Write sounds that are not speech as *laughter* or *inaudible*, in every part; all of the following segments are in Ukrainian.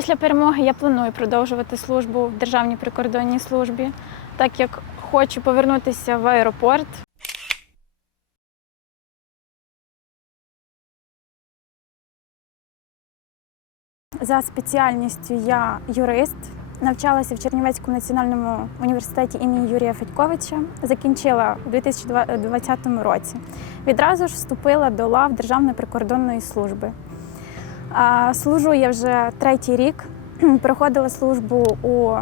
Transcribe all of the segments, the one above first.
Після перемоги я планую продовжувати службу в Державній прикордонній службі, так як хочу повернутися в аеропорт. За спеціальністю я юрист. Навчалася в Чернівецькому національному університеті імені Юрія Федьковича. Закінчила у 2020 році. Відразу ж вступила до лав Державної прикордонної служби. Служу я вже третій рік. *clears throat* Проходила службу у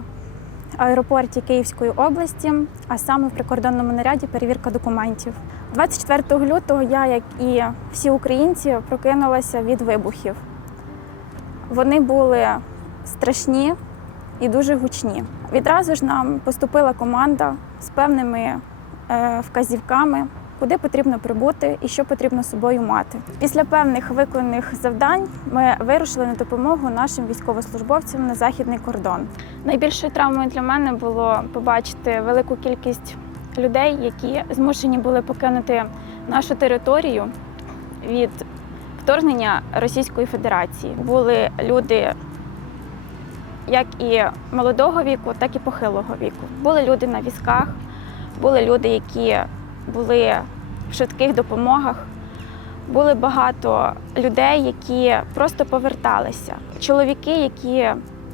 аеропорті Київської області, а саме в прикордонному наряді перевірка документів. 24 лютого я, як і всі українці, прокинулася від вибухів. Вони були страшні і дуже гучні. Відразу ж нам поступила команда з певними е, вказівками, куди потрібно прибути і що потрібно собою мати. Після певних виконаних завдань ми вирушили на допомогу нашим військовослужбовцям на західний кордон. Найбільшою травмою для мене було побачити велику кількість людей, які змушені були покинути нашу територію від вторгнення Російської Федерації. Були люди як і молодого віку, так і похилого віку. Були люди на візках, були люди, які були в швидких допомогах. Були багато людей, які просто поверталися. Чоловіки, які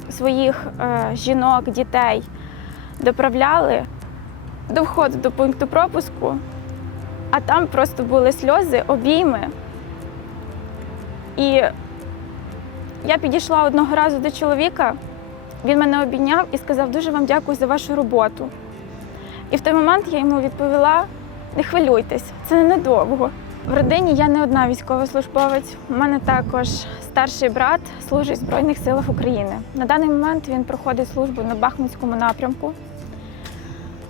своїх е, жінок, дітей доправляли до входу до пункту пропуску, а там просто були сльози, обійми. І я підійшла одного разу до чоловіка, він мене обійняв і сказав, дуже вам дякую за вашу роботу. І в той момент я йому відповіла: не хвилюйтесь, це ненадовго. В родині я не одна військовослужбовець. У мене також старший брат служить в Збройних силах України. На даний момент він проходить службу на Бахмутському напрямку.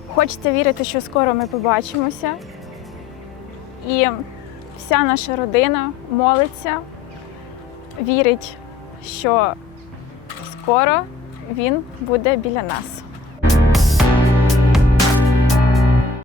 Хочеться вірити, що скоро ми побачимося. І вся наша родина молиться, вірить, що скоро він буде біля нас.